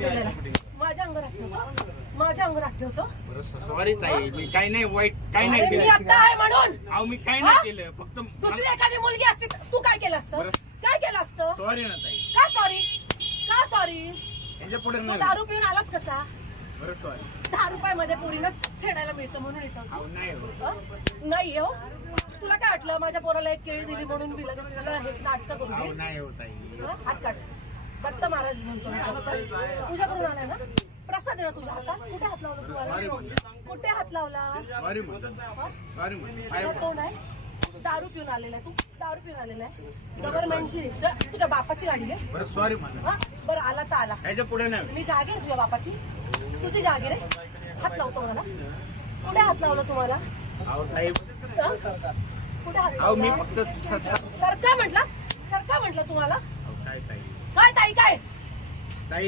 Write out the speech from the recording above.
दिलेला आहे. माझ्या अंगावर हात ठेवतो, माझ्या अंगावर हात ठेवतो. सॉरी ताई, मी काही नाही वाईट, काही नाही अरे मी केलं. आता आहे म्हणून. अहो मी काही नाही केलं, फक्त दुसरी एखादी मुलगी असती तर तू काय केलं असतं? काय केलं असतं? सॉरी ना ताई. का सॉरी? का सॉरी? यांच्या पुढे तू नाही. दारू पिऊन आलाच कसा? बरं सॉरी. 10 रुपयामध्ये पोरीनं छेडायला मिळतं म्हणून येतं. अहो नाही हो. नाही हो. तुला काय वाटलं माझ्या पोराला एक केळी दिली म्हणून मी लगेच तुला हे नाटक करून अहो दिली? नाही हो ताई. हात काढ. दत्त महाराज म्हणतो तुझ्याकडून आलाय ना? प्रसाद आहे ना तुझ्या हातात? कुठे हात लावला तुम्हाला? कुठे हात लावला? सॉरी म्हणून. सॉरी म्हणून. तुला तोंड आहे? दारू पिऊन आलेला आहे तू, दारू पिऊन आलेला आहे. गव्हर्नमेंटची तुझ्या बापाची गाडी आहे. बरं सॉरी म्हणून. बरं आला तर आला. याच्या पुढे नाही. मी जागीर आहे तुझ्या बापाची, तुझी जागीर आहे. हात लावतो मला. कुठे हात लावला तुम्हाला? अहो ताई, कुठे हात अहो मी लावला? फक्त सरका म्हटलं, सरका म्हटलं तुम्हाला. काय ताई. काय ताई काय?